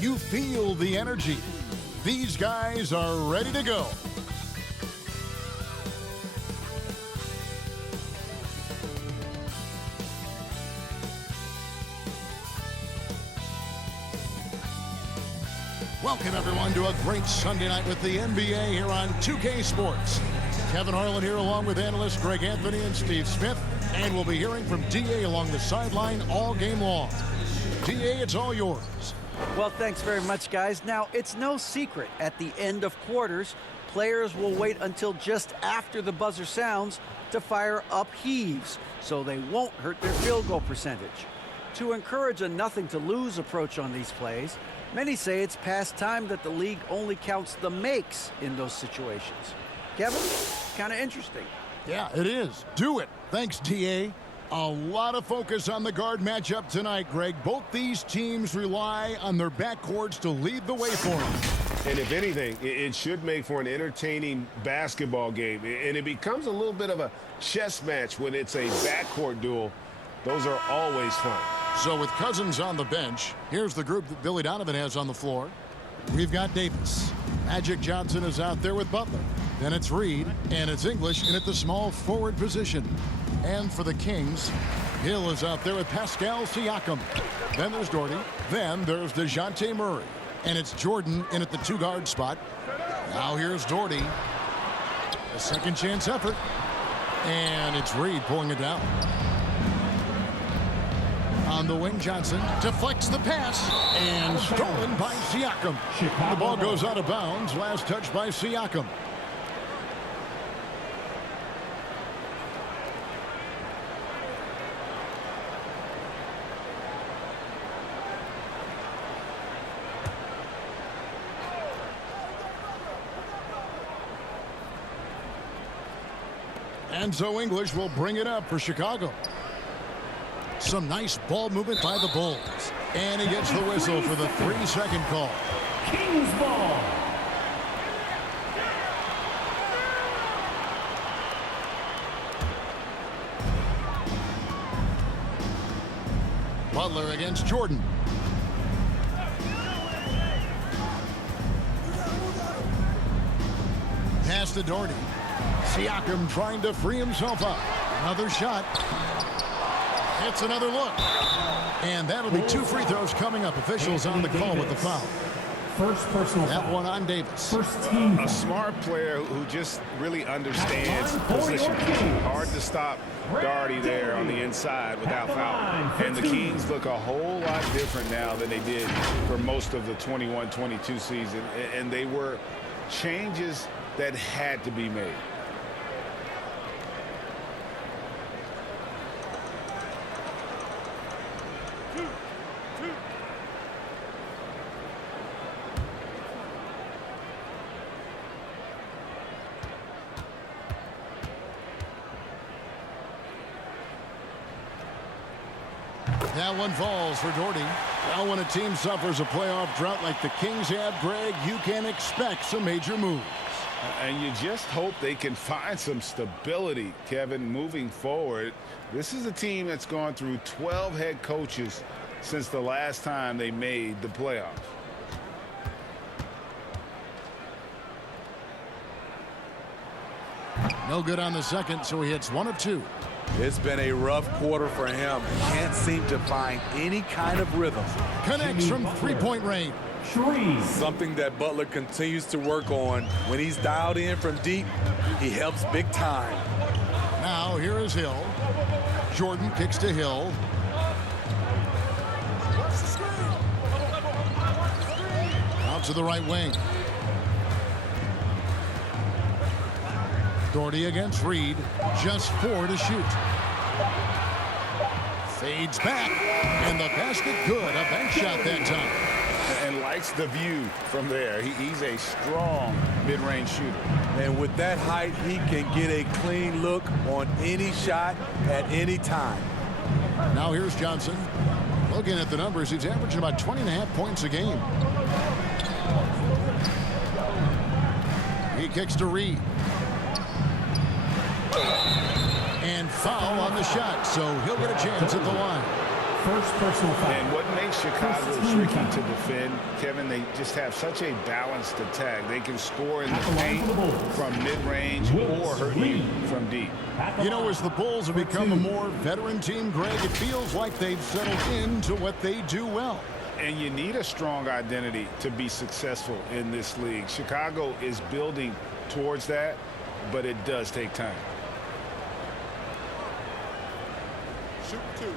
You feel the energy. These guys are ready to go. Welcome, everyone, to a great Sunday night with the NBA here on 2K Sports. Kevin Harlan here along with analysts Greg Anthony and Steve Smith. And we'll be hearing from D.A. along the sideline all game long. D.A., it's all yours. Well, thanks very much, guys. Now, it's no secret at the end of quarters, players will wait until just after the buzzer sounds to fire up heaves, so they won't hurt their field goal percentage. To encourage a nothing-to-lose approach on these plays, many say it's past time that the league only counts the makes in those situations. Kevin, kind of interesting. Yeah, it is. Do it. Thanks, T.A. A lot of focus on the guard matchup tonight, Greg. Both these teams rely on their backcourts to lead the way for them. And if anything, it should make for an entertaining basketball game. And it becomes a little bit of a chess match when it's a backcourt duel. Those are always fun. So with Cousins on the bench, here's the group that Billy Donovan has on the floor. We've got Davis. Magic Johnson is out there with Butler. Then it's Reed, and it's English in at the small forward position. And for the Kings, Hill is out there with Pascal Siakam. Then there's Doherty. Then there's DeJounte Murray. And it's Jordan in at the two-guard spot. Now here's Doherty. A second chance effort. And it's Reed pulling it down. On the wing, Johnson deflects the pass. And stolen by Siakam. The ball goes out of bounds. Last touch by Siakam. And so English will bring it up for Chicago. Some nice ball movement by the Bulls. And he gets the whistle for the 3-second call. Kings ball. Butler against Jordan. Pass to Doherty. Siakam trying to free himself up. Another shot. It's another look. And that'll be 2 free throws coming up. Officials on the call with the foul. First personal That foul. one on Davis. First team. A smart player who just really understands position. Hard to stop Doherty there on the inside without fouling. And the Kings look a whole lot different now than they did for most of the 21-22 season. And they were changes that had to be made. That one falls for Doherty. Now when a team suffers a playoff drought like the Kings have, Greg, you can expect some major moves. And you just hope they can find some stability, Kevin, moving forward. This is a team that's gone through 12 head coaches since the last time they made the playoffs. No good on the second, so he hits 1 of 2. It's been a rough quarter for him. Can't seem to find any kind of rhythm. Connects from three-point range. Something that Butler continues to work on. When he's dialed in from deep, he helps big time. Now here is Hill. Jordan kicks to Hill. Out to the right wing. Doherty against Reed. Just 4 to shoot. Fades back. And the basket good. A bank shot that time. And likes the view from there. He's a strong mid-range shooter. And with that height, he can get a clean look on any shot at any time. Now here's Johnson. Looking at the numbers, he's averaging about 20.5 points a game. He kicks to Reed. And foul on the shot, so he'll get a chance at the line. First personal foul. And what makes Chicago tricky to defend, Kevin, they just have such a balanced attack. They can score in the paint from mid-range or hurt you from deep. You know, as the Bulls have become a more veteran team, Greg, it feels like they've settled into what they do well. And you need a strong identity to be successful in this league. Chicago is building towards that, but it does take time. Shoot two.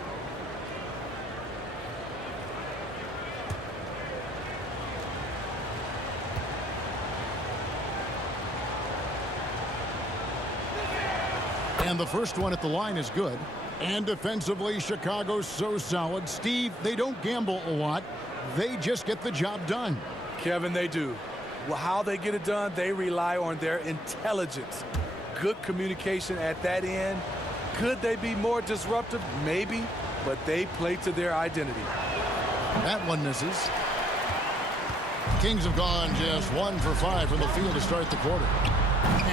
And the first one at the line is good. And defensively, Chicago's so solid. Steve, they don't gamble a lot. They just get the job done. Kevin, they do. Well, how they get it done, they rely on their intelligence. Good communication at that end. Could they be more disruptive? Maybe, but they play to their identity. That one misses. Kings have gone just 1 for 5 from the field to start the quarter.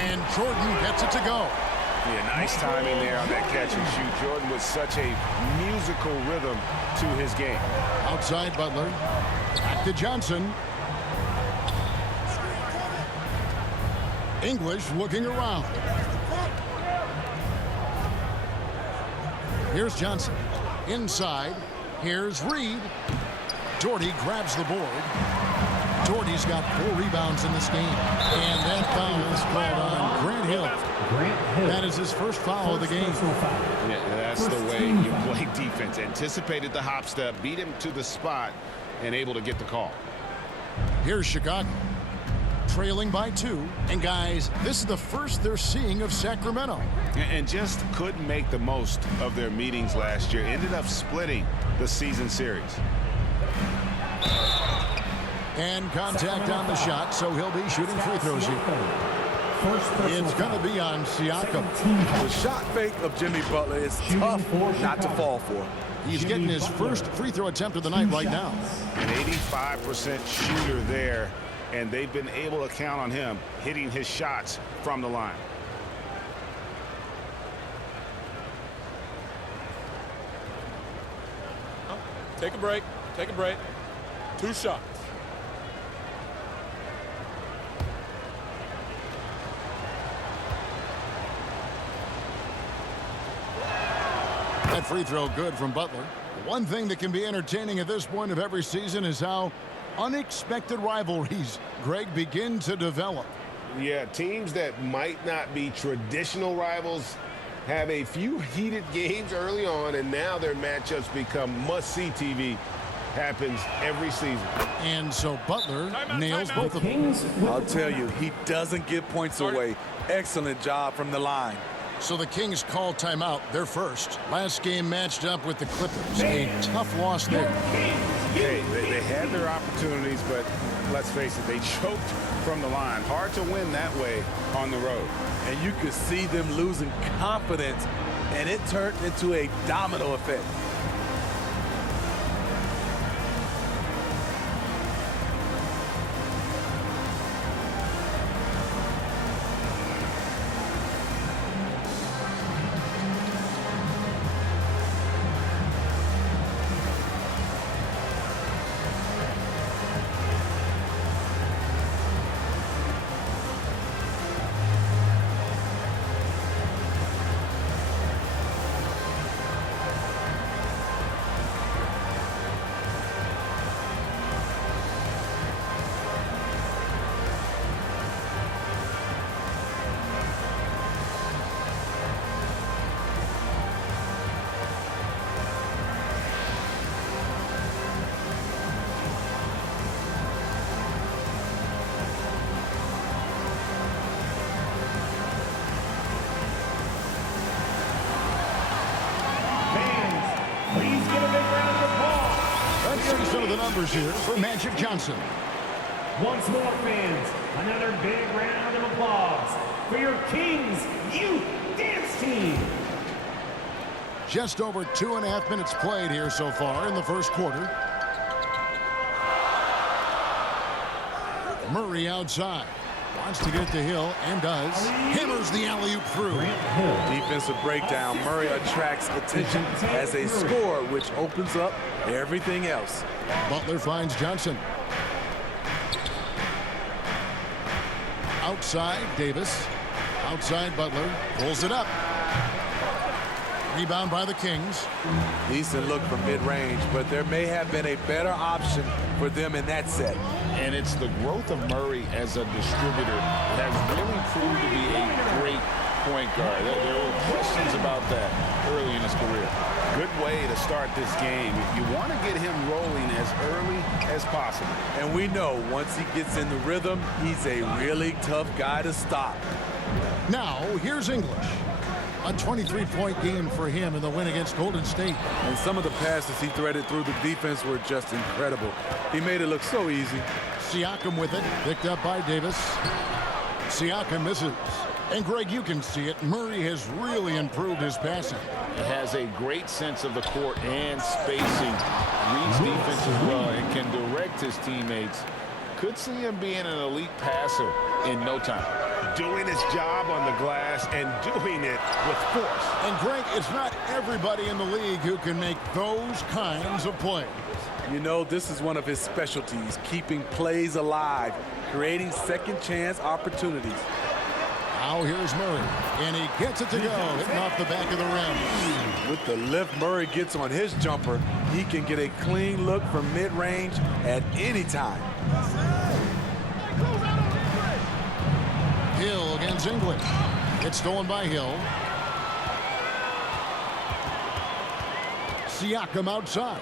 And Jordan gets it to go. Yeah, nice timing there on that catch and shoot. Jordan with such a musical rhythm to his game. Outside Butler. Back to Johnson. English looking around. Here's Johnson. Inside. Here's Reed. Doherty grabs the board. Doherty's got 4 rebounds in this game. And that foul is called on Grant Hill. That is his first foul of the game. Yeah, that's the way you play defense. Anticipated the hop step, beat him to the spot, and able to get the call. Here's Chicago. Trailing by 2. And guys, this is the first they're seeing of Sacramento. And just couldn't make the most of their meetings last year. Ended up splitting the season series. And contact on the shot, so he'll be shooting free throws here. It's going to be on Siakam. The shot fake of Jimmy Butler is tough not to fall for. He's getting his first free throw attempt of the night right now. An 85% shooter there, and they've been able to count on him hitting his shots from the line. Take a break. Take a break. 2 shots. That free throw good from Butler. One thing that can be entertaining at this point of every season is how unexpected rivalries, Greg, begin to develop. Yeah, teams that might not be traditional rivals have a few heated games early on, and now their matchups become must-see TV. Happens every season. And so Butler nails both of them. I'll tell you, he doesn't give points away. Excellent job from the line. So the Kings call timeout, their first. Last game matched up with the Clippers. A tough loss there. Hey, they had their opportunities, but let's face it, they choked from the line. Hard to win that way on the road. And you could see them losing confidence, and it turned into a domino effect. Some of the numbers here for Magic Johnson. Once more, fans, another big round of applause for your Kings Youth Dance Team. Just over 2.5 minutes played here so far in the first quarter. Murray outside. Wants to get it to Hill, and does. Hammers the alley-oop through. Defensive breakdown. Murray attracts attention as a scorer, which opens up everything else. Butler finds Johnson. Outside, Davis. Outside, Butler. Pulls it up. Rebound by the Kings. Decent look from mid-range, but there may have been a better option for them in that set. And it's the growth of Murray as a distributor has really proved to be a great point guard. There were questions about that early in his career. Good way to start this game. You want to get him rolling as early as possible. And we know once he gets in the rhythm, he's a really tough guy to stop. Now, here's English. A 23-point game for him in the win against Golden State. And some of the passes he threaded through the defense were just incredible. He made it look so easy. Siakam with it, picked up by Davis. Siakam misses. And Greg, you can see it. Murray has really improved his passing. Has a great sense of the court and spacing. Reads defense as well and can direct his teammates. Could see him being an elite passer in no time. Doing his job on the glass and doing it with force. And Greg, it's not everybody in the league who can make those kinds of plays. You know, this is one of his specialties, keeping plays alive, creating second chance opportunities. Now here's Murray, and he gets it to go, hitting off the back of the rim. With the lift Murray gets on his jumper, he can get a clean look from mid-range at any time. Hill against English. It's stolen by Hill. Siakam outside.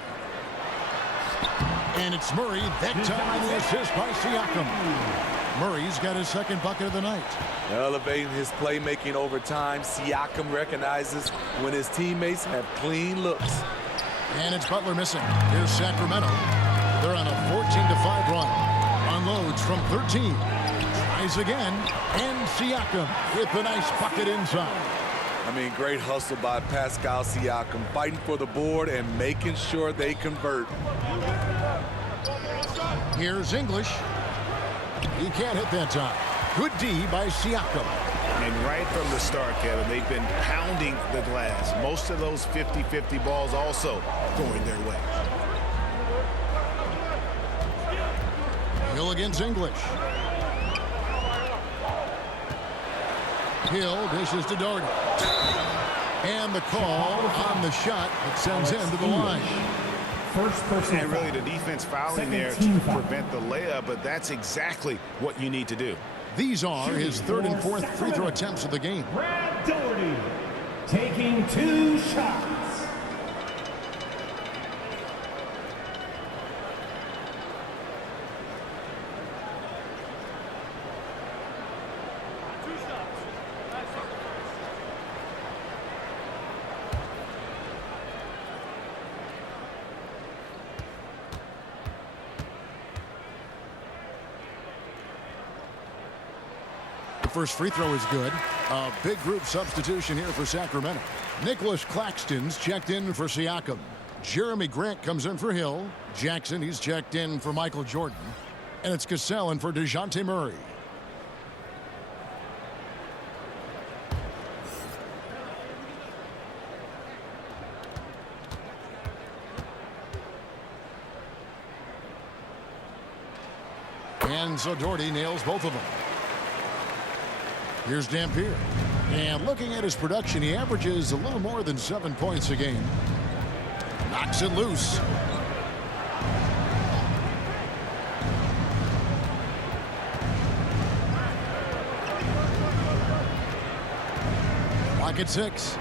And it's Murray. That time the assist by Siakam. Murray's got his second bucket of the night. Elevating his playmaking over time, Siakam recognizes when his teammates have clean looks. And it's Butler missing. Here's Sacramento. They're on a 14-5 run. Unloads from 13. Tries again. And Siakam with a nice bucket inside. I mean, great hustle by Pascal Siakam, fighting for the board and making sure they convert. Here's English. He can't hit that time. Good D by Siakam. And right from the start, Kevin, they've been pounding the glass. Most of those 50-50 balls also going their way. Hill against English. Hill dishes to Doherty. And the call on the shot that sends him to the line. First person. And really the defense fouling there to prevent the layup, but that's exactly what you need to do. These are his third and fourth free throw attempts of the game. Brad Doherty taking 2 shots. First free throw is good. A big group substitution here for Sacramento. Nicholas Claxton's checked in for Siakam. Jeremy Grant comes in for Hill. Jackson, he's checked in for Michael Jordan. And it's Cassell in for DeJounte Murray. And so Doherty nails both of them. Here's Dampier. And looking at his production, he averages a little more than 7 points a game. Knocks it loose. Clock at 6.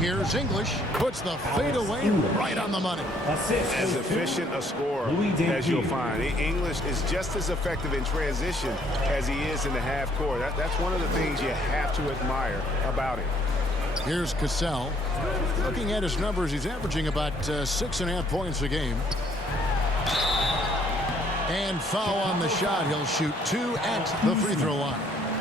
Here's English. Puts the fadeaway right on the money. As efficient a scorer as you'll find. English is just as effective in transition as he is in the half court. That's one of the things you have to admire about him. Here's Cassell. Looking at his numbers, he's averaging about 6.5 points a game. And foul on the shot. He'll shoot 2 at the free throw line.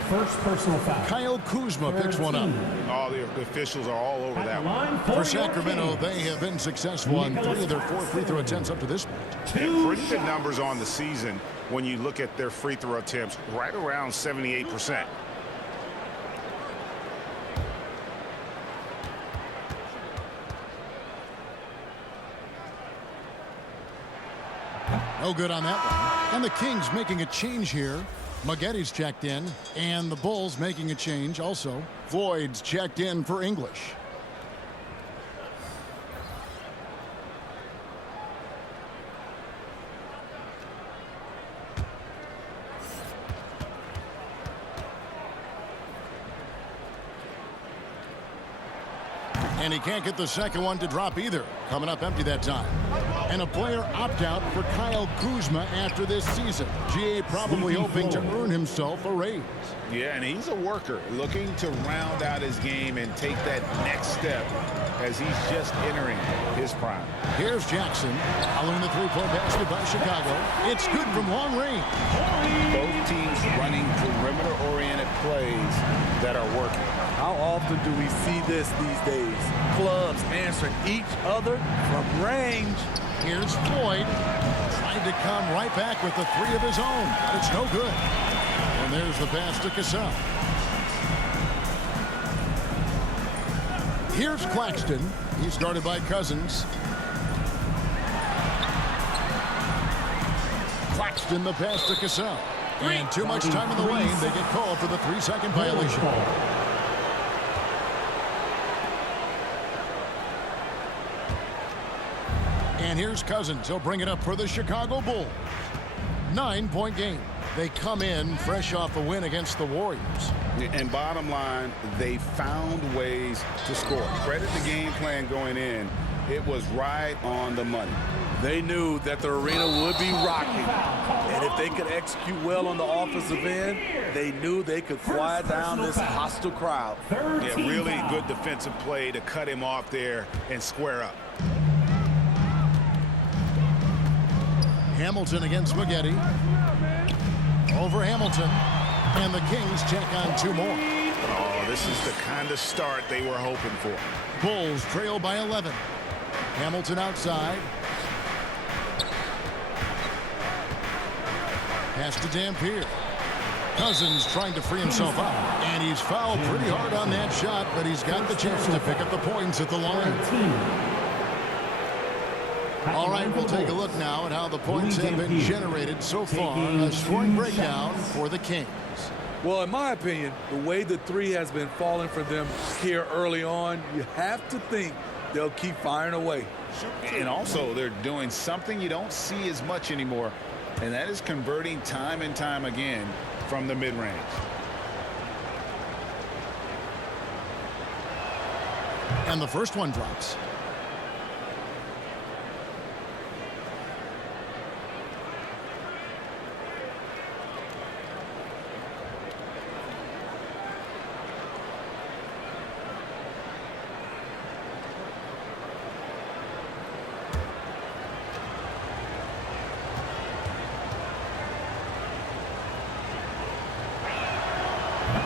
First personal foul. Kyle Kuzma picks one up. All the officials are all over that one. Line For your Sacramento, Kings. they have been successful on 3 of their 4 free throw attempts up to this point. And pretty good numbers on the season when you look at their free throw attempts, right around 78%. No good on that one. And the Kings making a change here. Maggotti's checked in, and the Bulls making a change also. Floyd's checked in for English. And he can't get the second one to drop either. Coming up empty that time. And a player opt-out for Kyle Kuzma after this season. GA probably hoping to earn himself a raise. Yeah, and he's a worker looking to round out his game and take that next step as he's just entering his prime. Here's Jackson following the three-point basket by Chicago. It's good from long range. Both teams running perimeter-oriented plays that are working. How often do we see this these days? Clubs answering each other from range. Here's Floyd trying to come right back with the three of his own. But it's no good. And there's the pass to Cassell. Here's Claxton. He's guarded by Cousins. Claxton, the pass to Cassell. And too much time in the lane. They get called for the 3-second violation. And here's Cousins. He'll bring it up for the Chicago Bulls. 9-point game. They come in fresh off a win against the Warriors. And bottom line, they found ways to score. Credit the game plan going in. It was right on the money. They knew that the arena would be rocking. And if they could execute well on the offensive end, they knew they could quiet down this hostile crowd. Yeah, really good defensive play to cut him off there and square up. Hamilton against Maggetti. Over Hamilton. And the Kings check on 2 more. Oh, this is the kind of start they were hoping for. Bulls trail by 11. Hamilton outside. Pass to Dampier. Cousins trying to free himself up. And he's fouled pretty hard on that shot, but he's got the chance to pick up the points at the line. All right, we'll take a look now at how the points have been generated so far. A scoring breakdown for the Kings. Well, in my opinion, the way the three has been falling for them here early on, you have to think they'll keep firing away. And also, they're doing something you don't see as much anymore, and that is converting time and time again from the mid-range. And the first one drops.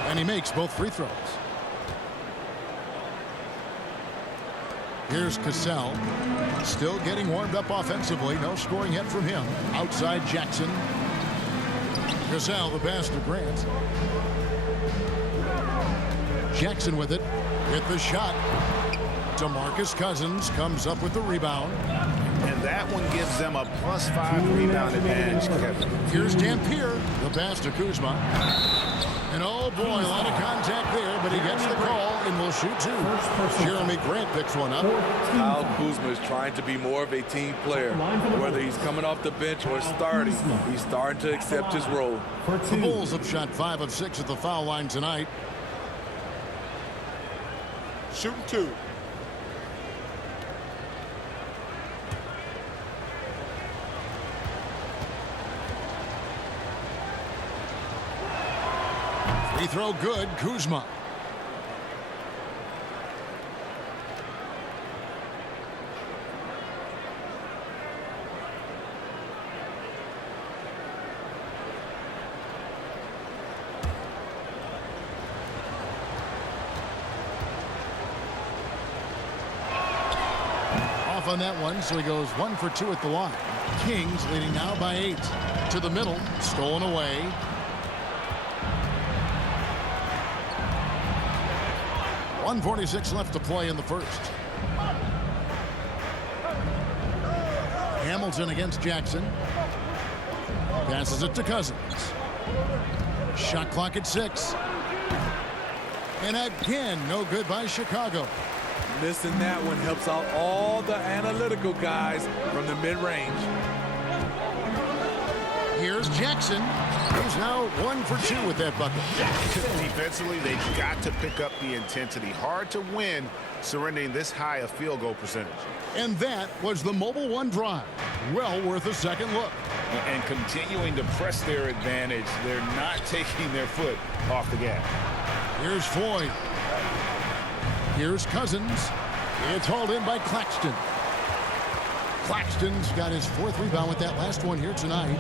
And he makes both free throws. Here's Cassell. Still getting warmed up offensively. No scoring yet from him. Outside Jackson. Cassell, the pass to Grant. Jackson with it. Hit the shot. DeMarcus Cousins comes up with the rebound. And that one gives them a +5 rebound advantage, Kevin. Here's Dampier. The pass to Kuzma. And oh boy, a lot of contact there, but he gets the call and will shoot 2. Jeremy Grant picks one up. Kyle Kuzma is trying to be more of a team player. Whether he's coming off the bench or starting, he's starting to accept his role. The Bulls have shot 5 of 6 at the foul line tonight. Shooting 2. Free throw good, Kuzma. off on that one, so he goes 1 for 2 at the line. Kings leading now by 8. To the middle, stolen away. .146 left to play in the first. Hamilton against Jackson. Passes it to Cousins. Shot clock at 6. And again, no good by Chicago. Missing that one helps out all the analytical guys from the mid-range. Here's Jackson. He's now 1 for 2 with that bucket. Defensively, they've got to pick up the intensity. Hard to win surrendering this high a field goal percentage. And that was the Mobile One drive. Well worth a second look. And continuing to press their advantage, they're not taking their foot off the gas. Here's Floyd. Here's Cousins. It's hauled in by Claxton. Claxton's got his 4th rebound with that last one here tonight.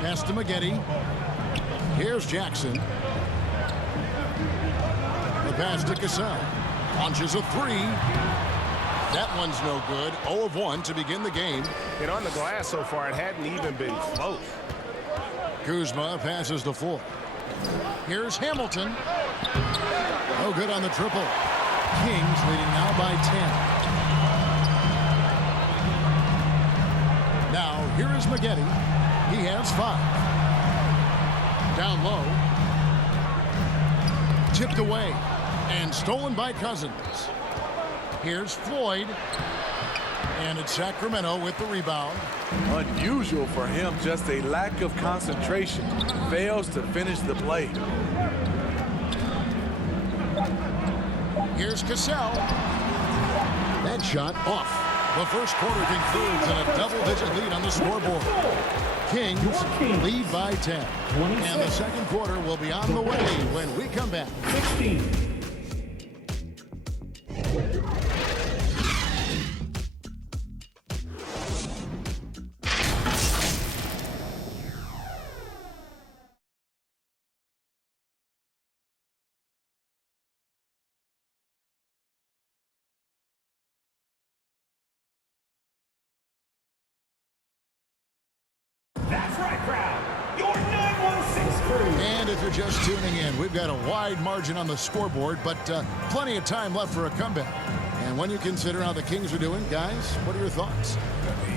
Pass to Maggette. Here's Jackson. The pass to Cassell. Launches a 3. That one's no good. 0 of 1 to begin the game. And on the glass so far, it hadn't even been close. Kuzma passes to Floyd. Here's Hamilton. No good on the triple. Kings leading now by 10. Now here is Maggette. He has 5. Down low. Tipped away and stolen by Cousins. Here's Floyd. And it's Sacramento with the rebound. Unusual for him, just a lack of concentration. Fails to finish the play. Here's Cassell. That shot off. The first quarter concludes in a double-digit lead on the scoreboard. Kings lead by 10. And the second quarter will be on the way when we come back. 16. That's right, crowd. Your 916 crew. And if you're just tuning in, we've got a wide margin on the scoreboard, but plenty of time left for a comeback. And when you consider how the Kings are doing, guys, what are your thoughts?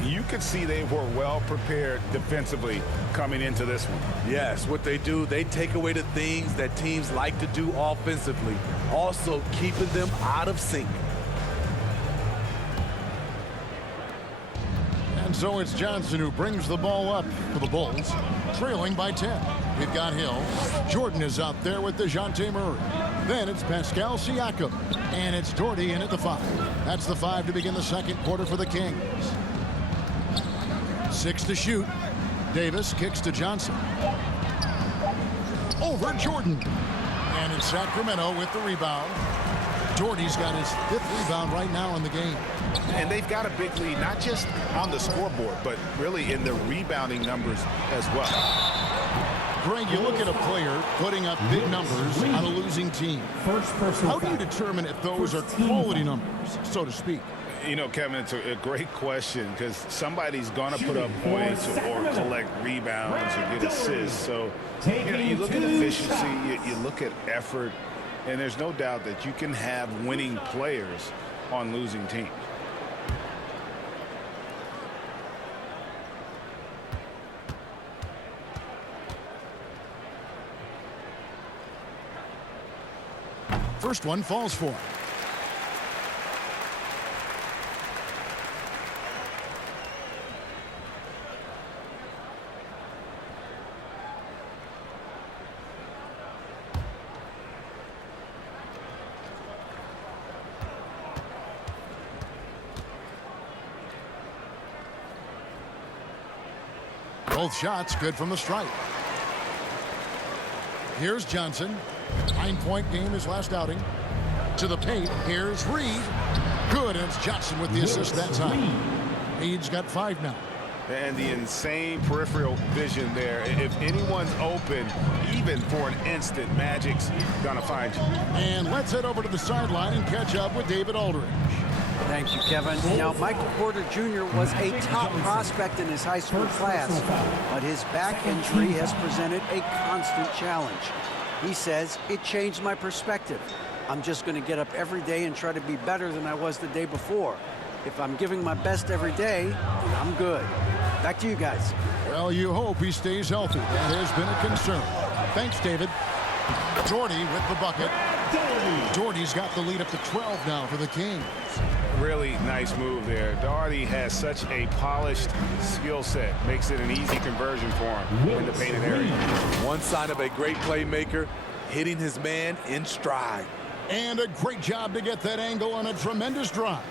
You could see they were well prepared defensively coming into this one. Yes, what they do, they take away the things that teams like to do offensively, also keeping them out of sync. And so it's Johnson who brings the ball up for the Bulls, trailing by 10. We've got Hill. Jordan is out there with DeJounte Murray. Then it's Pascal Siakam. And it's Doherty in at the 5. That's the 5 to begin the second quarter for the Kings. 6 to shoot. Davis kicks to Johnson. Over Jordan. And it's Sacramento with the rebound. Doherty's got his 5th rebound right now in the game. And they've got a big lead, not just on the scoreboard, but really in the rebounding numbers as well. Greg, you look at a player putting up big numbers on a losing team. How do you determine if those are quality numbers, so to speak? You know, Kevin, it's a great question because somebody's going to put up points or collect rebounds or get assists. So, you look at efficiency, you look at effort, and there's no doubt that you can have winning players on losing teams. First one falls for him. Both shots good from the stripe. Here's Johnson. 9-point game his last outing. To the paint. Here's Reed. Good, and it's Johnson with the assist that time. Reed's got 5 now. And the insane peripheral vision there. If anyone's open, even for an instant, Magic's gonna find you. And let's head over to the sideline and catch up with David Aldridge. Thank you, Kevin. Now, Michael Porter Jr. was a top prospect in his high school class, but his back injury has presented a constant challenge. He says, it changed my perspective. I'm just going to get up every day and try to be better than I was the day before. If I'm giving my best every day, then I'm good. Back to you guys. Well, you hope he stays healthy. That has been a concern. Thanks, David. Jordy with the bucket. Jordy's got the lead up to 12 now for the Kings. Really nice move there. Daugherty has such a polished skill set. Makes it an easy conversion for him in the painted area. One sign of a great playmaker, hitting his man in stride. And a great job to get that angle on a tremendous drive.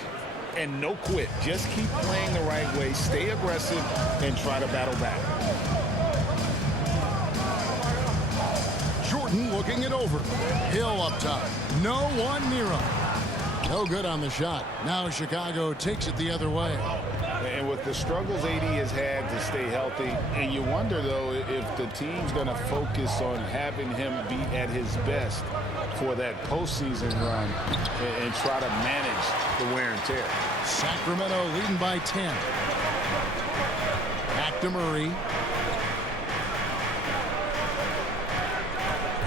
And no quit. Just keep playing the right way. Stay aggressive and try to battle back. Jordan looking it over. Hill up top. No one near him. No good on the shot. Now Chicago takes it the other way. And with the struggles AD has had to stay healthy, and you wonder, though, if the team's going to focus on having him be at his best for that postseason run and try to manage the wear and tear. Sacramento leading by 10. Back to Murray.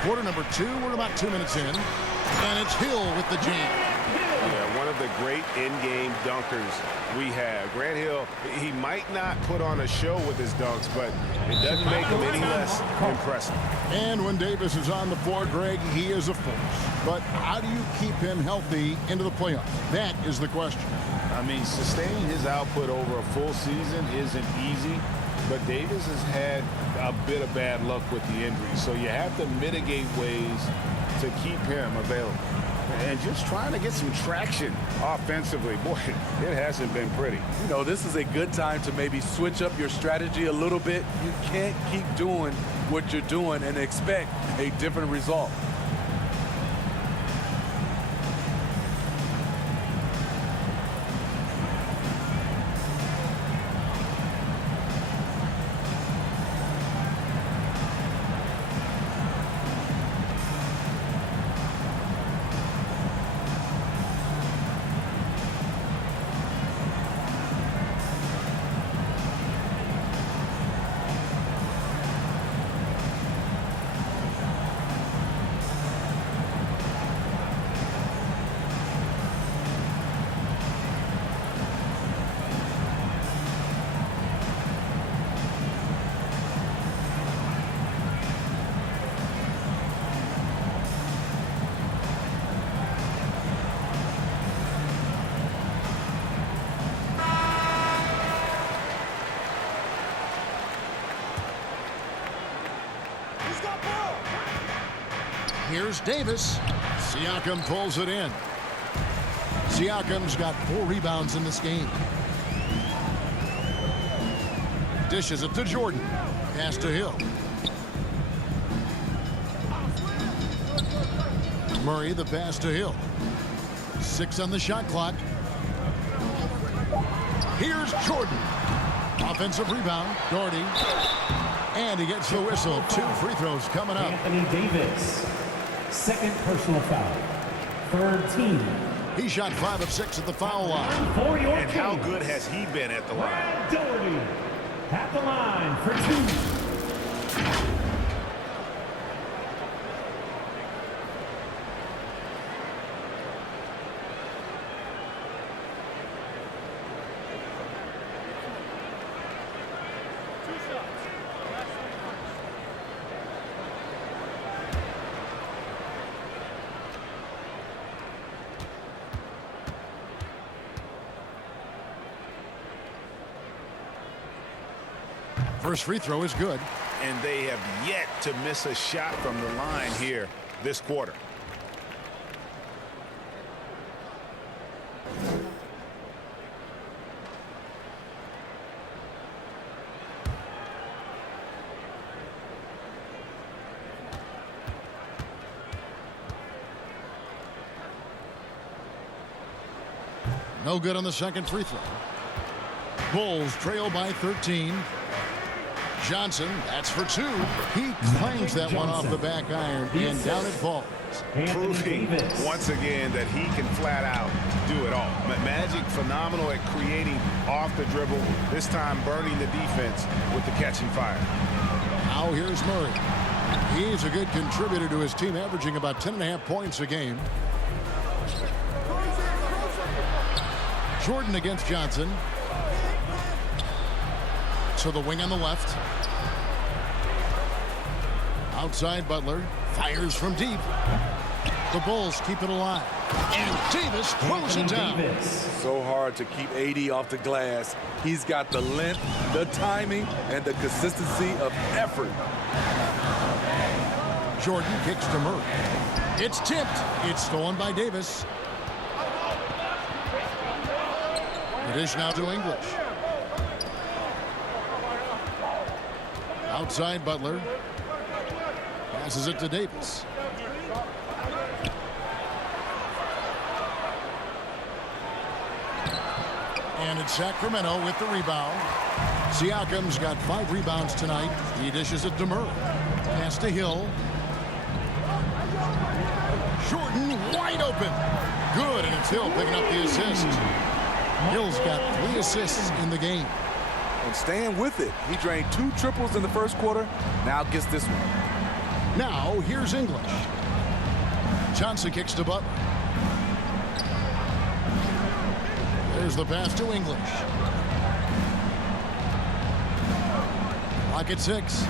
Quarter number 2. We're about 2 minutes in. And it's Hill with the jam. Yeah, one of the great in-game dunkers we have. Grant Hill, he might not put on a show with his dunks, but it doesn't make him any less impressive. And when Davis is on the floor, Greg, he is a force. But how do you keep him healthy into the playoffs? That is the question. I mean, sustaining his output over a full season isn't easy, but Davis has had a bit of bad luck with the injury. So you have to mitigate ways to keep him available. And just trying to get some traction offensively. Boy, it hasn't been pretty. You know, this is a good time to maybe switch up your strategy a little bit. You can't keep doing what you're doing and expect a different result. Here's Davis. Siakam pulls it in. Siakam's got 4 rebounds in this game. Dishes it to Jordan. Pass to Hill. Murray, the pass to Hill. 6 on the shot clock. Here's Jordan. Offensive rebound. Doherty. And he gets the whistle. 2 free throws coming up. Anthony Davis. Second personal foul. Third team. He shot 5 of 6 at the foul line. For your And how Kings, good has he been at the line? Doherty at the line for 2. First free throw is good. And they have yet to miss a shot from the line here this quarter. No good on the second free throw. Bulls trail by 13. Johnson, that's for 2. He clangs that one off the back iron, and down it falls. Proving once again that he can flat out do it all. Magic phenomenal at creating off the dribble, this time burning the defense with the catch and fire. Now here's Murray. He's a good contributor to his team, averaging about 10.5 points a game. Jordan against Johnson. So the wing on the left. Outside Butler. Fires from deep. The Bulls keep it alive. And Davis throws it down. So hard to keep AD off the glass. He's got the length, the timing, and the consistency of effort. Jordan kicks to Murray. It's tipped. It's stolen by Davis. The dish now to English. Outside Butler. Passes it to Davis. And it's Sacramento with the rebound. Siakam's got 5 rebounds tonight. He dishes it to Murray. Pass to Hill. Jordan wide open. Good, and it's Hill picking up the assist. Hill's got 3 assists in the game. And staying with it. He drained 2 triples in the first quarter. Now gets this one. Now here's English. Johnson kicks to Butler. There's the pass to English. Clock at 6.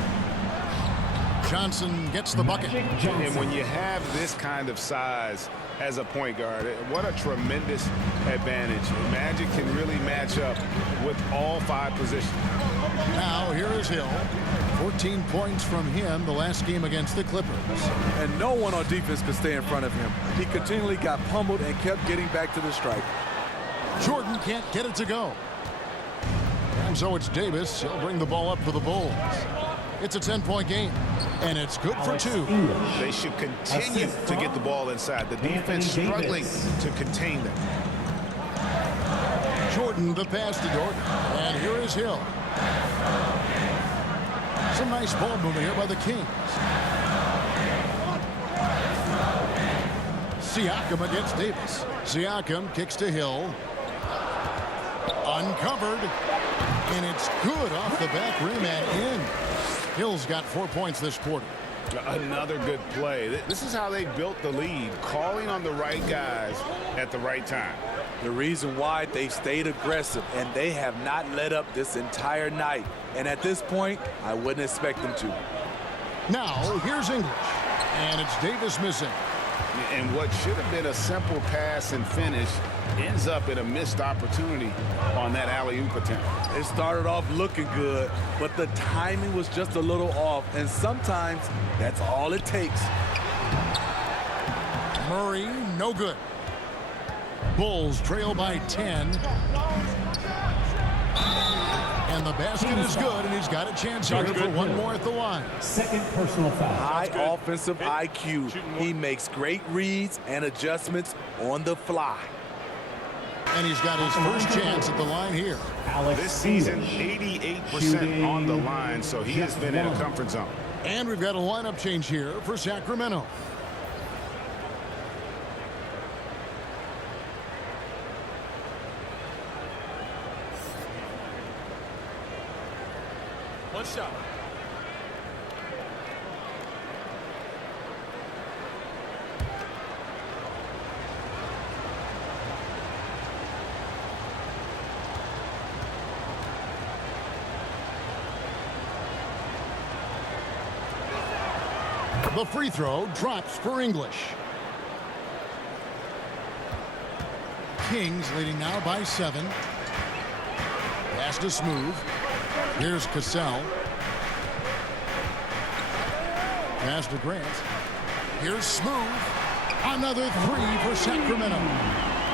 Johnson gets the bucket. And when you have this kind of size as a point guard, what a tremendous advantage. Magic can really match up with all 5 positions. Now here is Hill. 14 points from him the last game against the Clippers. And no one on defense could stay in front of him. He continually got pummeled and kept getting back to the stripe. Jordan can't get it to go. And so it's Davis. He'll bring the ball up for the Bulls. It's a 10-point game, and it's good for 2. They should continue to get the ball inside. The defense struggling to contain them. Jordan, the pass to Jordan. And here is Hill. Some nice ball movement here by the Kings. Siakam against Davis. Siakam kicks to Hill. Uncovered. And it's good off the back rim and in. Hill's got 4 points this quarter. Another good play. This is how they built the lead, calling on the right guys at the right time. The reason why they stayed aggressive, and they have not let up this entire night. And at this point, I wouldn't expect them to. Now, here's English. And it's Davis missing. And what should have been a simple pass and finish ends up in a missed opportunity on that alley-oop attempt. It started off looking good, but the timing was just a little off, and sometimes that's all it takes. Murray, no good. Bulls trail by 10. And the basket is good, and he's got a chance here for one more at the line. Second personal foul. High offensive IQ. He makes great reads and adjustments on the fly. And he's got his first chance at the line here. This season, 88% on the line, so he has been in a comfort zone. And we've got a lineup change here for Sacramento. One shot. The free throw drops for English. Kings leading now by 7. Pass to Smooth. Here's Cassell. Pass to Grant. Here's Smooth. Another 3 for Sacramento.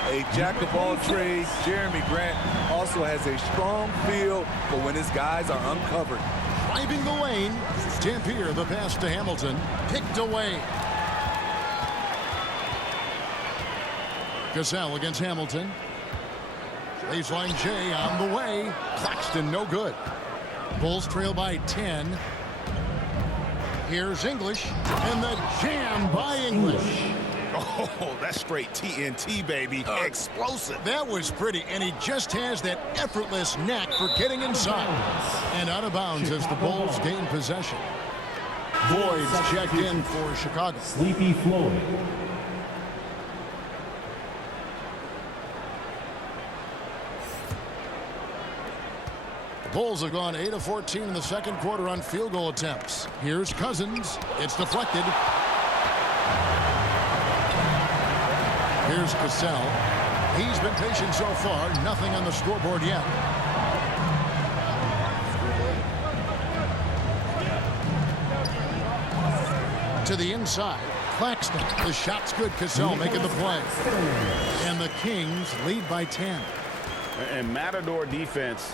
A jack of all trades, Jeremy Grant also has a strong feel for when his guys are uncovered. Driving the lane. Dampier, the pass to Hamilton. Picked away. Cassell against Hamilton. Baseline J on the way. Claxton, no good. Bulls trail by 10. Here's English, and the jam by English. Oh, that's straight TNT, baby. Explosive. That was pretty, and he just has that effortless knack for getting inside. And out of bounds as the Bulls gain possession. Boyd's checked in for Chicago. Sleepy Floyd. Bulls have gone 8 of 14 in the second quarter on field goal attempts. Here's Cousins. It's deflected. Here's Cassell. He's been patient so far. Nothing on the scoreboard yet. To the inside. Claxton. The shot's good. Cassell making the play. And the Kings lead by 10. And Matador defense,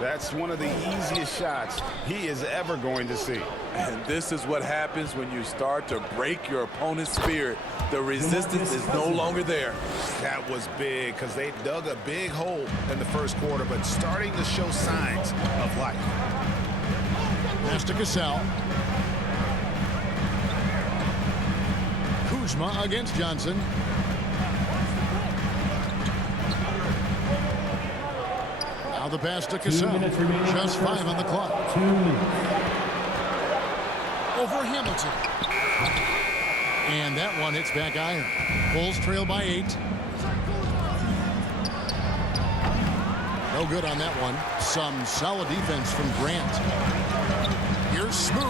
that's one of the easiest shots he is ever going to see. And this is what happens when you start to break your opponent's spirit. The resistance is no longer there. That was big because they dug a big hole in the first quarter, but starting to show signs of life. Pass to Cassell. Kuzma against Johnson. Now the pass to Cassell. Just 5 on the clock. 2 minutes. Over Hamilton. And that one hits back iron. Bulls trail by 8. No good on that one. Some solid defense from Grant. Here's Smooth.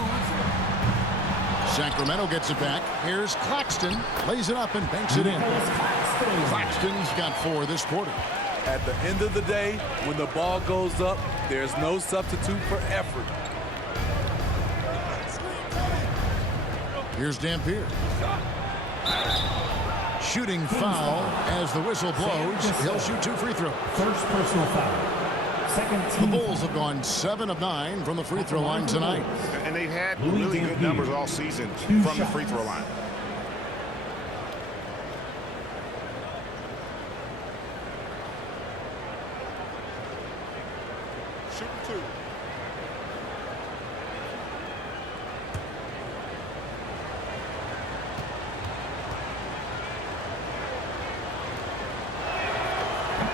Sacramento gets it back. Here's Claxton. Lays it up and banks it in. Claxton's got 4 this quarter. At the end of the day, when the ball goes up, there's no substitute for effort. Here's Dampier. Shooting foul as the whistle blows. He'll shoot 2 free throws. First personal foul. Second The team. Bulls have gone 7 of 9 from the free throw line tonight. And they've had really good numbers all season from the free throw line.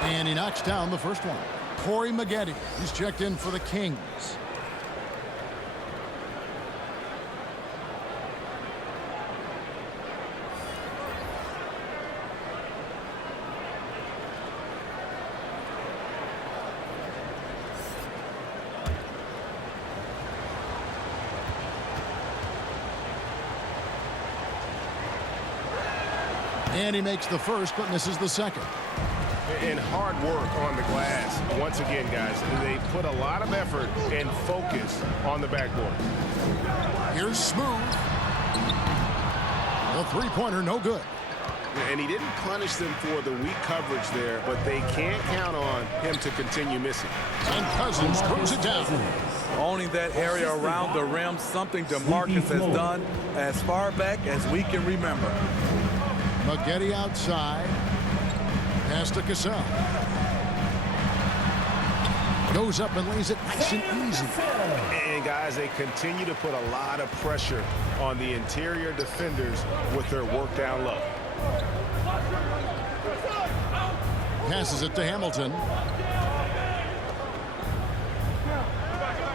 And he knocks down the first one. Corey Maggette. He's checked in for the Kings. And he makes the first but misses the second. And hard work on the glass. Once again, guys, they put a lot of effort and focus on the backboard. Here's Smooth. The three-pointer, no good. And he didn't punish them for the weak coverage there, but they can't count on him to continue missing. And Cousins throws it down. Owning that area around the rim, something DeMarcus has done as far back as we can remember. Maggette outside. Pass to Cassell. Goes up and lays it nice and easy. And guys, they continue to put a lot of pressure on the interior defenders with their work down low. Passes it to Hamilton.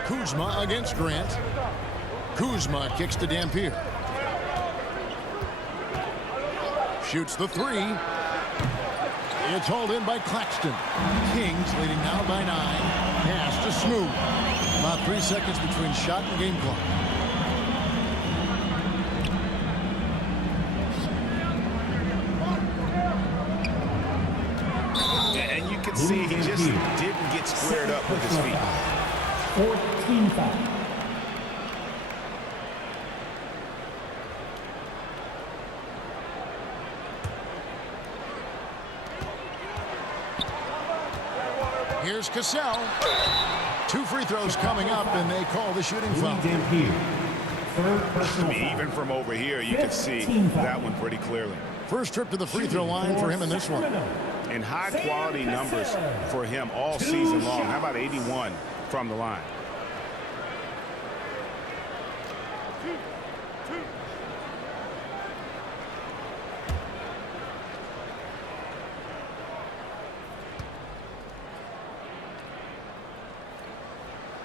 Kuzma against Grant. Kuzma kicks to Dampier. Shoots the 3. It's hauled in by Claxton. Kings leading now by 9. Pass to Smooth. About 3 seconds between shot and game clock. And you can see he just didn't get squared up with his feet. 14 foul. Here's Cassell. 2 free throws coming up, and they call the shooting foul. Third personal foul. Even from over here, you can see that one pretty clearly. First trip to the free throw line for him in this one. and high-quality numbers for him all season long. How about 81 from the line?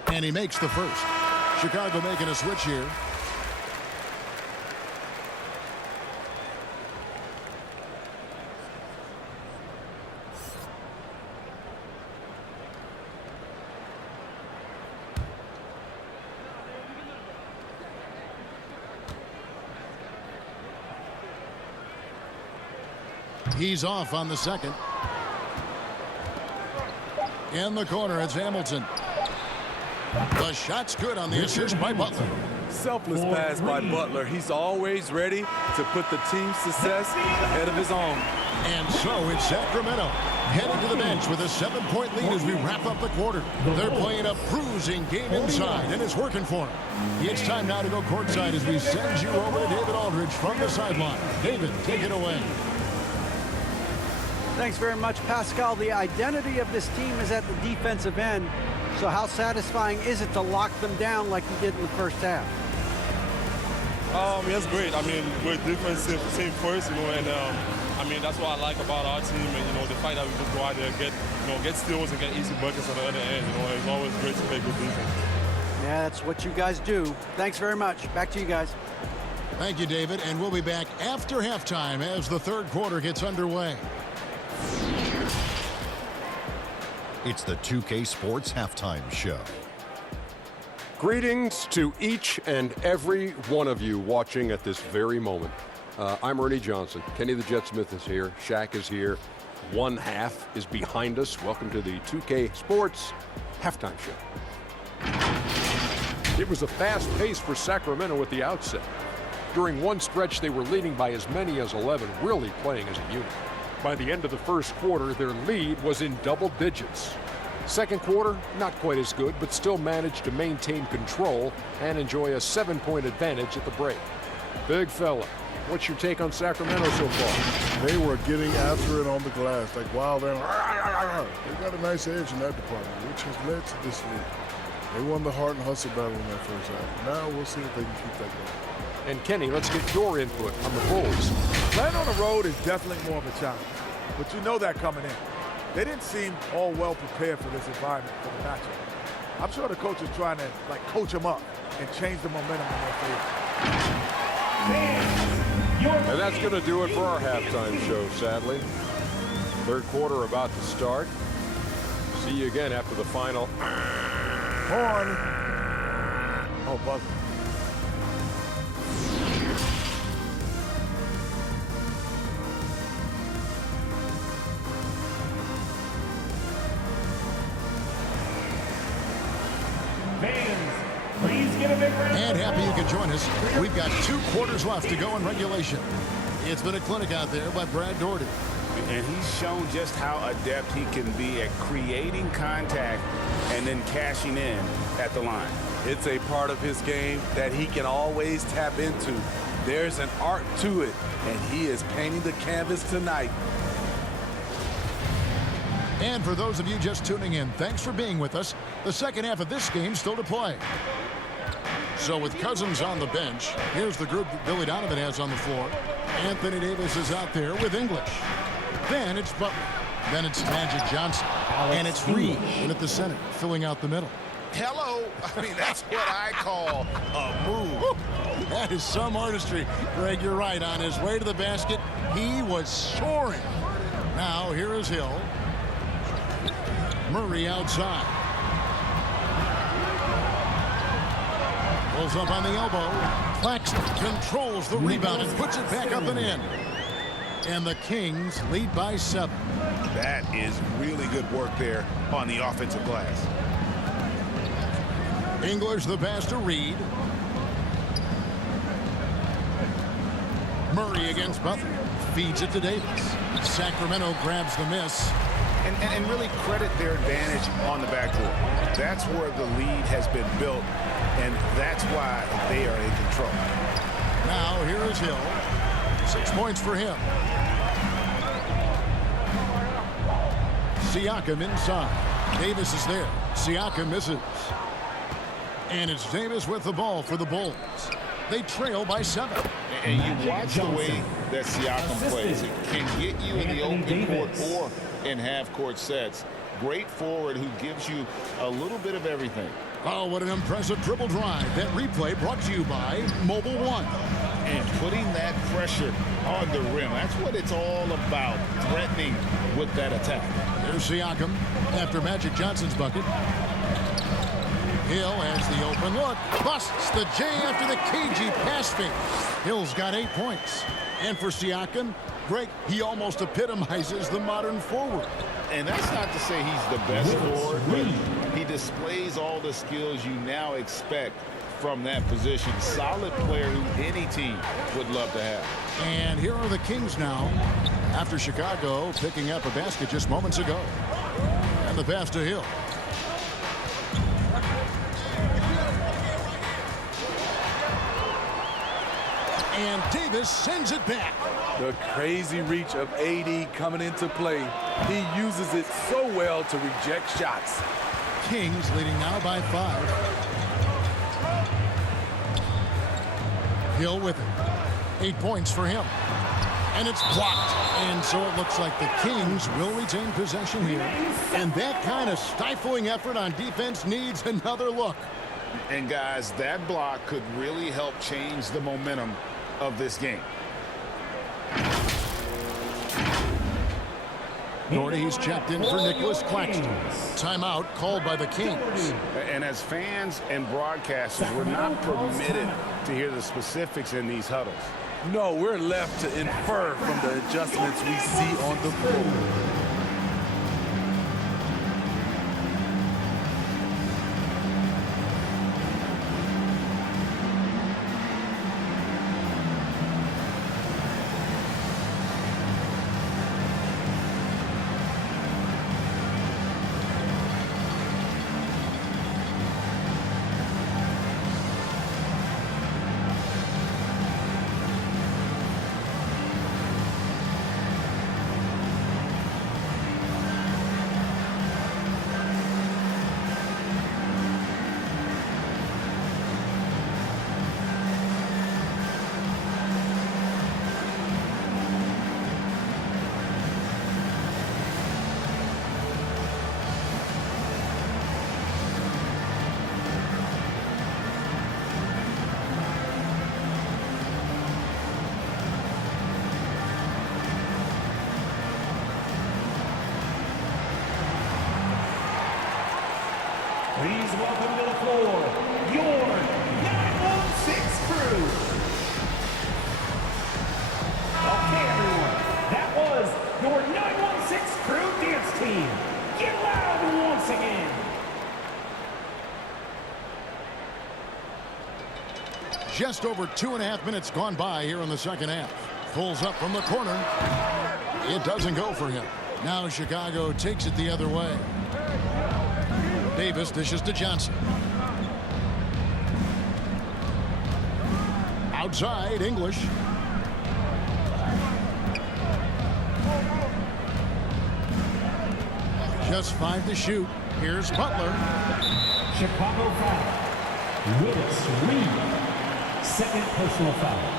And he makes the first. Chicago making a switch here. He's off on the second. In the corner, it's Hamilton. The shot's good on the assist by Butler. Selfless pass by Butler. He's always ready to put the team's success ahead of his own. And so it's Sacramento heading to the bench with a 7-point lead as we wrap up the quarter. They're playing a bruising game inside, and it's working for them. It's time now to go courtside as we send you over to David Aldridge from the sideline. David, take it away. Thanks very much, Pascal. The identity of this team is at the defensive end. So how satisfying is it to lock them down like you did in the first half? It's great. I mean, we're a defensive team first, and I mean, that's what I like about our team, and the fact that we just go out there and get steals and get easy buckets on the other end. It's always great to play good defense. Yeah, that's what you guys do. Thanks very much. Back to you guys. Thank you, David, and we'll be back after halftime as the third quarter gets underway. It's the 2K Sports Halftime Show. Greetings to each and every one of you watching at this very moment. I'm Ernie Johnson. Kenny the Jet Smith is here. Shaq is here. One half is behind us. Welcome to the 2K Sports Halftime Show. It was a fast pace for Sacramento at the outset. During one stretch, they were leading by as many as 11, really playing as a unit. By the end of the first quarter, their lead was in double digits. Second quarter, not quite as good, but still managed to maintain control and enjoy a 7-point advantage at the break. Big fella, what's your take on Sacramento so far? They were getting after it on the glass, like wild animals. They got a nice edge in that department, which has led to this lead. They won the heart and hustle battle in that first half. Now we'll see if they can keep that going. And Kenny, let's get your input on the Bulls. Playing on the road is definitely more of a challenge, but you know that coming in. They didn't seem all well prepared for this environment, for the matchup. I'm sure the coach is trying to coach them up and change the momentum in their favor. And that's going to do it for our halftime show, sadly. Third quarter about to start. See you again after the final. Horn. Oh, buzzer. And happy you could join us. We've got 2 quarters left to go in regulation. It's been a clinic out there by Brad Doherty. And he's shown just how adept he can be at creating contact and then cashing in at the line. It's a part of his game that he can always tap into. There's an art to it, and he is painting the canvas tonight. And for those of you just tuning in, thanks for being with us. The second half of this game still to play. So with Cousins on the bench, here's the group that Billy Donovan has on the floor. Anthony Davis is out there with English. Then it's Butler. Then it's Magic Johnson. And it's Reed in at the center, filling out the middle. Hello. I mean, that's what I call a move. That is some artistry. Greg, you're right. On his way to the basket, he was soaring. Now, here is Hill. Murray outside. Pulls up on the elbow. Claxton controls the rebound and puts it back up and in. And the Kings lead by 7. That is really good work there on the offensive glass. English the pass to Reed. Murray against Butler. Feeds it to Davis. Sacramento grabs the miss. And really credit their advantage on the backcourt. That's where the lead has been built, and that's why they are in control. Now here is Hill. 6 points for him. Siakam inside. Davis is there. Siakam misses. And it's Davis with the ball for the Bulls. They trail by 7. And you watch the way that Siakam plays. It can get you in the open court or in half-court sets. Great forward who gives you a little bit of everything. Oh, what an impressive dribble drive. That replay brought to you by Mobile One. And putting that pressure on the rim. That's what it's all about, threatening with that attack. There's Siakam after Magic Johnson's bucket. Hill has the open look. Busts the J after the cagey pass fake. Hill's got 8 points. And for Siakam, Greg, he almost epitomizes the modern forward. And that's not to say he's the best forward, but he displays all the skills you now expect from that position. Solid player who any team would love to have. And here are the Kings now after Chicago picking up a basket just moments ago. And the pass to Hill. And Davis sends it back. The crazy reach of AD coming into play. He uses it so well to reject shots. Kings leading now by 5. Hill with it. 8 points for him. And it's blocked. And so it looks like the Kings will retain possession here. And that kind of stifling effort on defense needs another look. And guys, that block could really help change the momentum of this game. Doherty's checked in for Nicholas Claxton. Timeout called by the Kings. And as fans and broadcasters, we're not permitted to hear the specifics in these huddles. No, we're left to infer from the adjustments we see on the floor. Please welcome to the floor, your 916 crew. Okay, everyone, that was your 916 crew dance team. Get loud once again. Just over 2.5 minutes gone by here in the second half. Pulls up from the corner. It doesn't go for him. Now Chicago takes it the other way. Davis dishes to Johnson. Outside, English. Just 5 to shoot. Here's Butler. Chicago foul. Willis Reed. Second personal foul.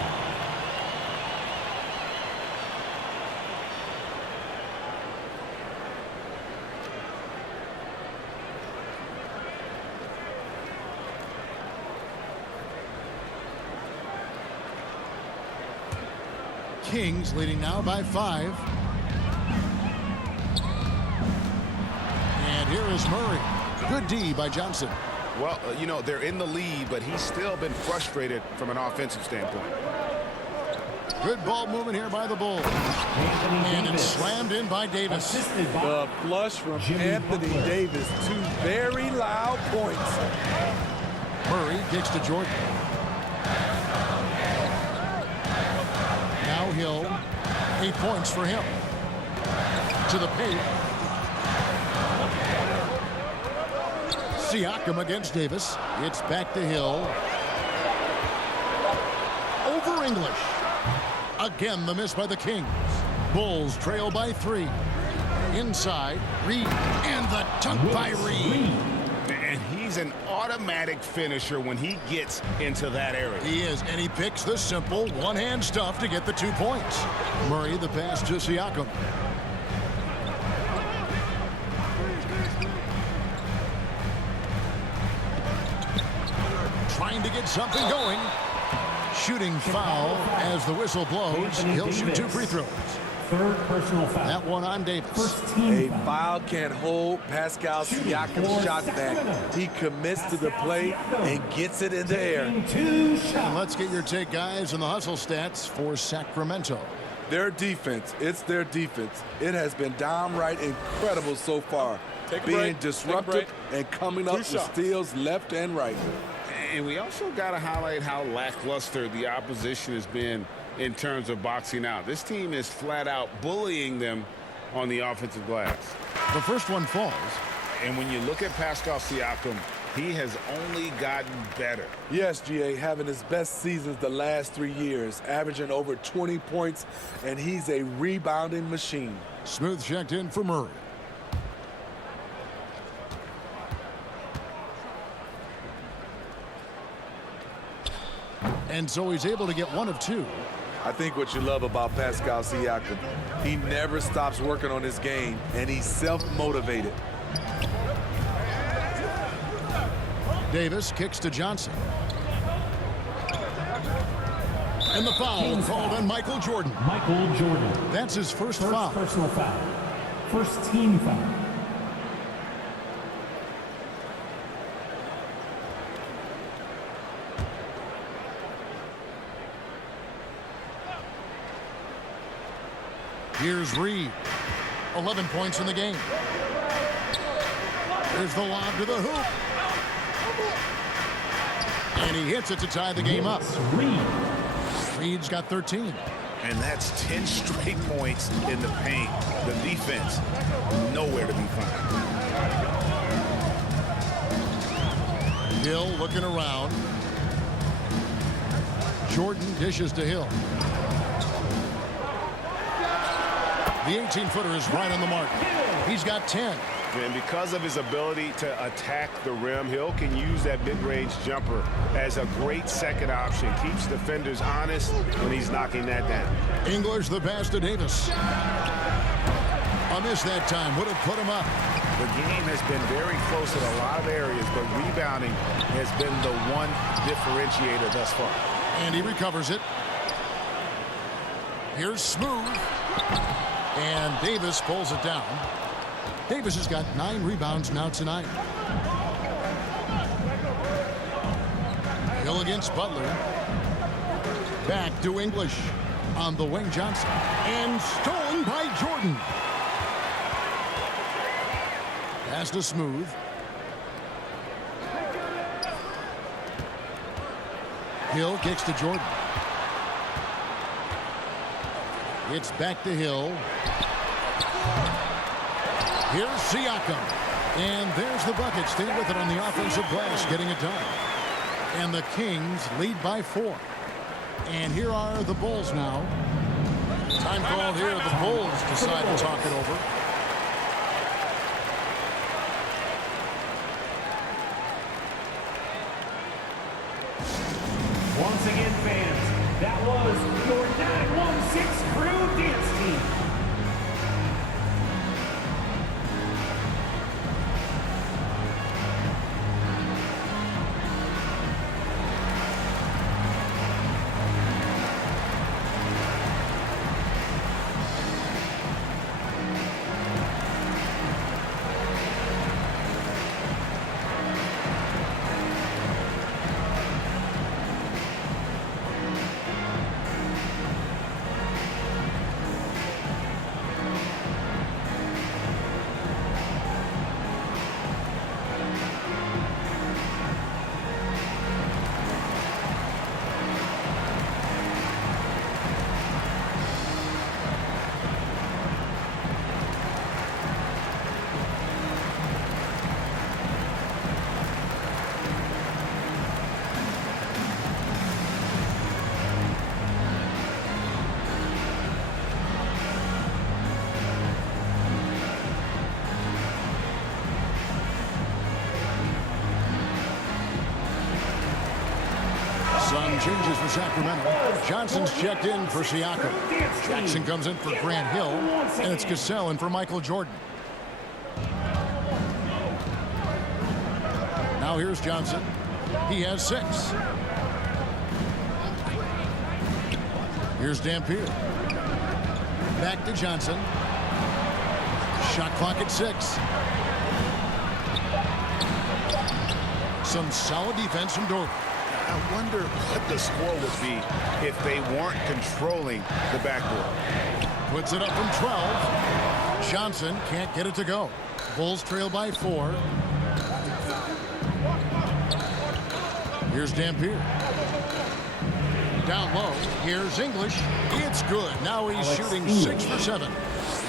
Kings leading now by 5. And here is Murray. Good D by Johnson. Well, you know, they're in the lead, but he's still been frustrated from an offensive standpoint. Good ball movement here by the Bulls. And it's slammed in by Davis. The flush from Anthony Davis. 2 very loud points. Murray kicks to Jordan. Now Hill. 8 points for him. To the paint. Siakam against Davis. It's back to Hill. Over English. Again, the miss by the Kings. Bulls trail by 3. Inside, Reed, and the dunk by Reed. And he's an automatic finisher when he gets into that area. He is, and he picks the simple one-hand stuff to get the 2 points. Murray the pass to Siakam. Trying to get something going. Shooting foul as the whistle blows. He'll shoot 2 free throws. Third personal foul. That one on Davis. First team A foul can hold Pascal Siakam's shot back. He commits to the play and gets it in the air. And let's get your take, guys, on the hustle stats for Sacramento. Their defense, it's their defense. It has been downright incredible so far. Being disruptive and coming up with steals left and right. And we also got to highlight how lackluster the opposition has been in terms of boxing out. This team is flat out bullying them on the offensive glass. The first one falls. And when you look at Pascal Siakam, he has only gotten better. Yes, GA, having his best seasons the last 3 years, averaging over 20 points, and he's a rebounding machine. Smooth checked in for Murray. And so he's able to get 1 of 2. I think what you love about Pascal Siakam, he never stops working on his game, and he's self-motivated. Davis kicks to Johnson. And the foul called on Michael Jordan. Michael Jordan. That's his first foul. Personal foul. First team foul. Here's Reed. 11 points in the game. Here's the lob to the hoop. And he hits it to tie the game up. Reed's got 13. And that's 10 straight points in the paint. The defense, nowhere to be found. Hill looking around. Jordan dishes to Hill. The 18-footer is right on the mark. He's got 10. And because of his ability to attack the rim, Hill can use that mid-range jumper as a great second option. Keeps defenders honest when he's knocking that down. English the pass to Davis. A miss that time would have put him up. The game has been very close in a lot of areas, but rebounding has been the one differentiator thus far. And he recovers it. Here's Smooth. And Davis pulls it down. Davis has got 9 rebounds now tonight. Hill against Butler. Back to English. On the wing, Johnson. And stolen by Jordan. Pass to Smooth. Hill kicks to Jordan. It's back to Hill. Here's Siakam. And there's the bucket. Stay with it on the offensive glass, getting it done. And the Kings lead by 4. And here are the Bulls now. Time called here. The Bulls decide to talk it over. Once again, fans, that was your 916 Crew Dance Team. some changes for Sacramento. Johnson's checked in for Siakam. Jackson comes in for Grant Hill. And it's Cassell in for Michael Jordan. Now here's Johnson. He has 6. Here's Dampier. Back to Johnson. Shot clock at 6. Some solid defense from Dort. I wonder what the score would be if they weren't controlling the backboard. Puts it up from 12. Johnson can't get it to go. Bulls trail by 4. Here's Dampier. Down low. Here's English. It's good. Now he's shooting 6 for 7.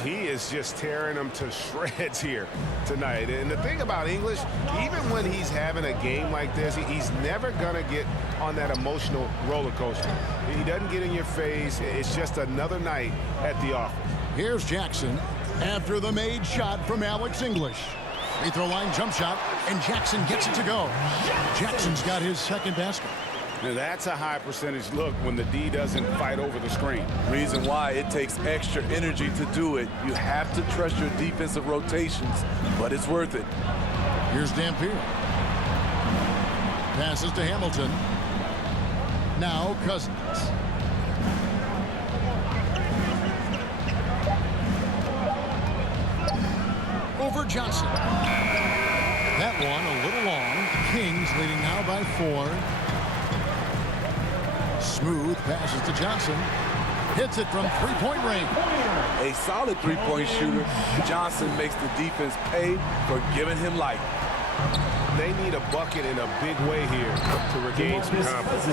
He is just tearing them to shreds here tonight. And the thing about English, even when he's having a game like this, he's never going to get on that emotional roller coaster. He doesn't get in your face. It's just another night at the office. Here's Jackson after the made shot from Alex English. Free throw line jump shot, and Jackson gets it to go. Jackson's got his second basket. Now that's a high percentage look when the D doesn't fight over the screen. Reason why it takes extra energy to do it. You have to trust your defensive rotations, but it's worth it. Here's Dampier. Passes to Hamilton. Now Cousins. Over Johnson. That one a little long. Kings leading now by 4. Smooth passes to Johnson. Hits it from three-point range. A solid three-point shooter. Johnson makes the defense pay for giving him life. They need a bucket in a big way here to regain some confidence.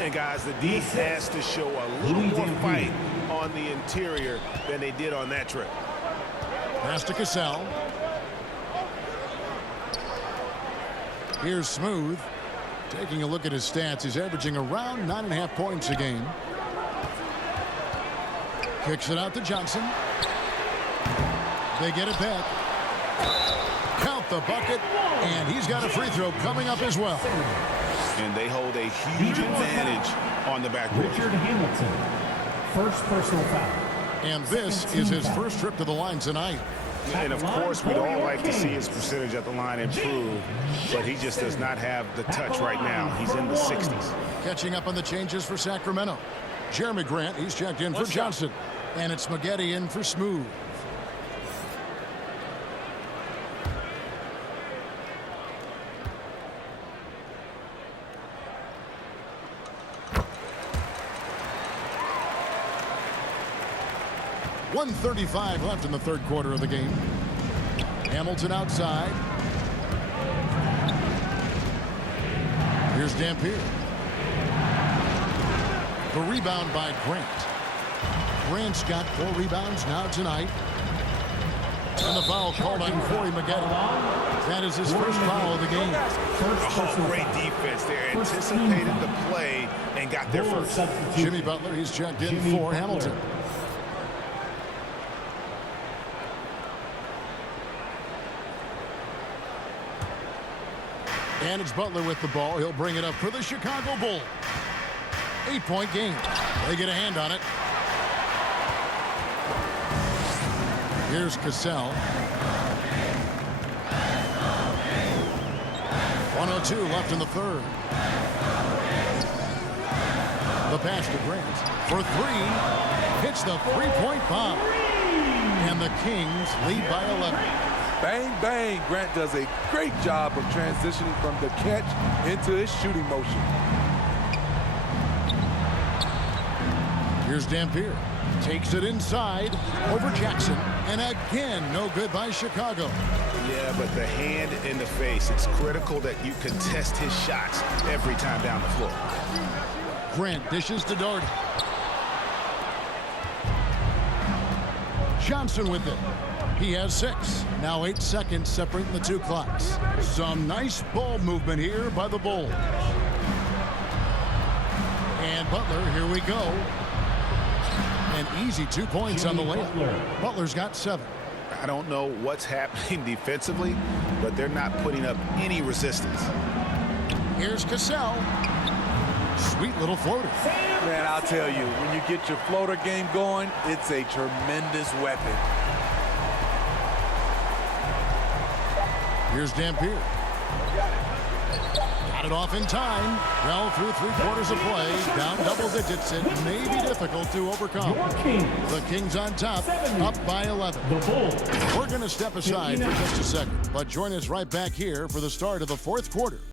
And guys, the D has to show a little more fight on the interior than they did on that trip. Pass to Cassell. Here's Smooth. Taking a look at his stats, he's averaging around 9.5 points a game. Kicks it out to Johnson. They get it back. Count the bucket, and he's got a free throw coming up as well. And they hold a huge advantage on the backboard. Richard Hamilton, first personal foul. And this is his first trip to the line tonight. And of course, we'd all like to see his percentage at the line improve, but he just does not have the touch right now. He's in the 60s. Catching up on the changes for Sacramento. Jeremy Grant, he's checked in for Johnson. And it's Maggette in for Smooth. .135 left in the third quarter of the game. Hamilton outside. Here's Dampier. The rebound by Grant. Grant's got 4 rebounds now tonight. And the foul called on Corey Maggette. That is his first foul of the game. Great defense there. Anticipated the play and got there first. Jimmy Butler, he's checked in for Hamilton. And it's Butler with the ball. He'll bring it up for the Chicago Bulls. 8-point game. They get a hand on it. Here's Cassell. 1:02 left in the third. The pass to Grant for 3. Hits the three-point bomb. And the Kings lead by 11. Bang, bang. Grant does a great job of transitioning from the catch into his shooting motion. Here's Dampier. Takes it inside over Jackson. And again, no good by Chicago. Yeah, but the hand in the face. It's critical that you contest his shots every time down the floor. Grant dishes to Doherty. Johnson with it. He has 6. Now 8 seconds separating the 2 clocks. Some nice ball movement here by the Bulls. And Butler, here we go. An easy 2 points on the layup. Butler's got 7. I don't know what's happening defensively, but they're not putting up any resistance. Here's Cassell. Sweet little floater. Man, I'll tell you, when you get your floater game going, it's a tremendous weapon. Here's Dampier. Got it off in time. Well, through 3/4 of play, down double digits. It may be difficult to overcome. The Kings on top, up by 11. We're going to step aside for just a second, but join us right back here for the start of the 4th quarter.